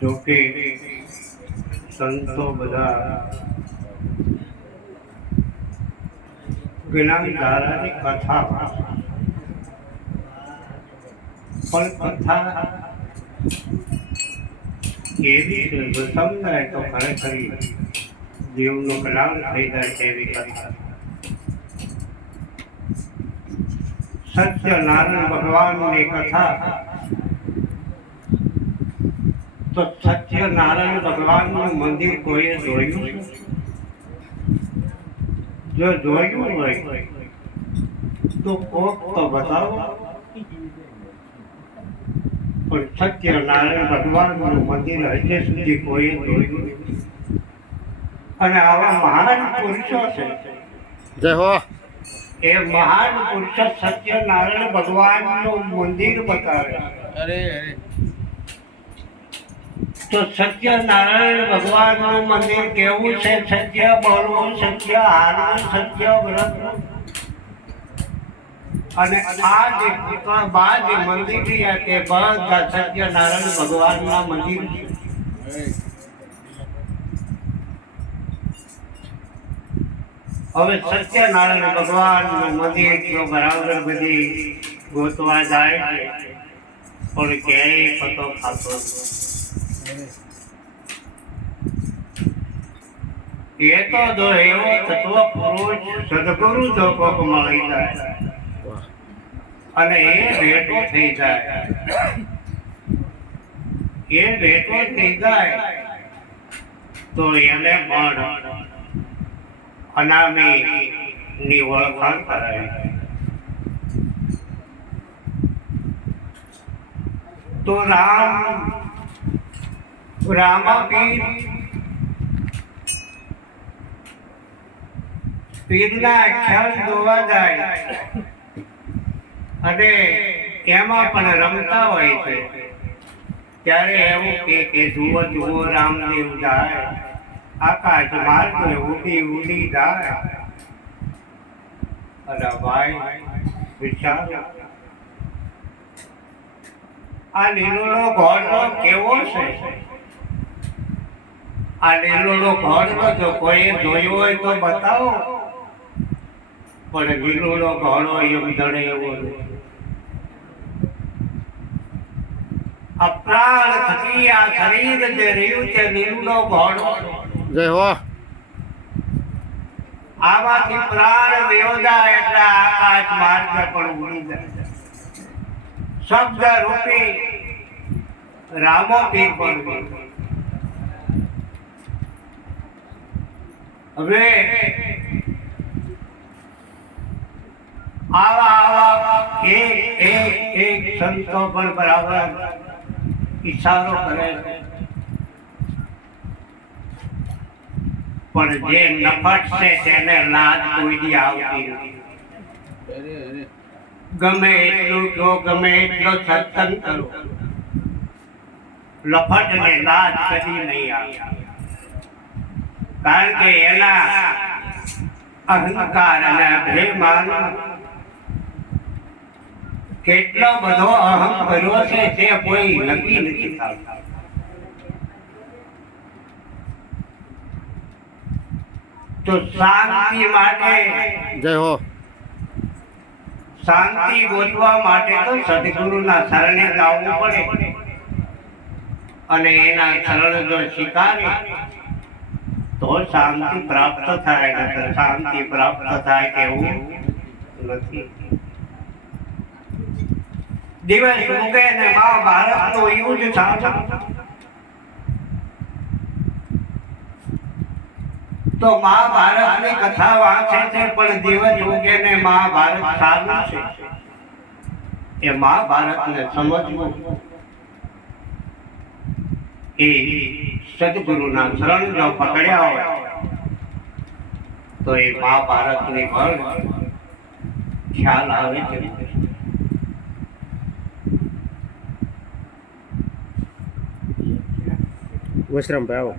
જોકે સંતો બધા જ્ઞાનધારાની કથા પણ કથા એવી સમજાય તો ખરેખર જીવનો કલ્યાણ થઈ જાય તેવી કથા. સત્યનારાયણ ભગવાનની કથા તો સત્યનારાયણ ભગવાનનું મંદિર કોઈએ જોયું? જો જોયું હોય તો કોક તો બતાવો. પણ સત્યનારાયણ ભગવાનનું મંદિર હજી સુધી કોઈએ જોયું. અને આવા મહાન પુરુષો છે, જય હો, એ મહાન પુરુષ સત્યનારાયણ ભગવાનનું મંદિર બતાવે. અરે તો સત્યનારાયણ ભગવાનનું મંદિર કેવું છે? સત્ય બોલવું, સત્ય હારવું, સત્ય વ્રત. અને આ જે બાદ મંદિર તે બધા સત્યનારાયણ ભગવાનના મંદિર. હવે સત્યનારાયણ ભગવાનનું મંદિર તો બરાબર બધી ગોતવા જાય છે, પણ ક્યાંય પતો ખાતો એ તો જો એવો તત્વ પુરુષ સદગુરુ જો કોક મળી જાય અને એ ભેટો થઈ જાય, એ ભેટો થઈ જાય તો એને પણ અનામી ની ઓળખાણ કરાય. તો રામાપીર પીરના ખ્યાલ જોવા જાય અને એમાં પણ રમતા હોય છે, ત્યારે એવું કે જુઓ જુઓ રામદેવ જાય આકાશ માર્ગે ઉડી ઉડી જાય. અરે ભાઈ વિચારો, આ લીલોડો ઘોડો કેવો છે? આ લીલોડો ઘોડો જો કોઈ જોયો હોય તો બતાવો. પણ લીલોડો ઘોડો એમ દડે એવો આ પ્રાણ થકી આ શરીર જે રહ્યું છે લીલોડો ઘોડો. જય હો, આમાંથી પ્રાણ વયો જાય એટલે આકાશ માર્ગે પણ ઉડી જાય. શબ્દ રૂપી રામોપીર પણ. હવે આવા એક સંતો પણ બરાબર ઈશારો કરે છે, પણ જે નફટ છે તેને લાજ કોઈ દી આવતી નથી. ગમે એટલું જો ગમે એટલો સત્સંગ કરો, લફટ ને લાજ કદી નહીં આવે. કારણ કે એના અહંકાર અને અભિમાન કેટલો બધો અહમ કર્યો છે તે કોઈ નક્કી નથી થતું. તો શાંતિ માટે, જય હો, શાંતિ ગોતવા માટે તો સદગુરુના શરણે જવું પડે અને એના શરણ જો સ્વીકારે તો શાંતિ પ્રાપ્ત થાય. નહીંતર શાંતિ પ્રાપ્ત થાય તેવું નથી. દિવસ ઉગે ને મહાભારતનું યુદ્ધ થાય તો મહાભારતની કથા વાંચે છે, પણ દિવસ ઉગે ને મહાભારત સારું છે એ મહાભારતને સમજવું એ સદગુરુના શરણ જો પકડ્યા હોય તો એ મહાભારતની પણ ખ્યાલ આવે છે. વિશ્રામ ભાઈ આવો.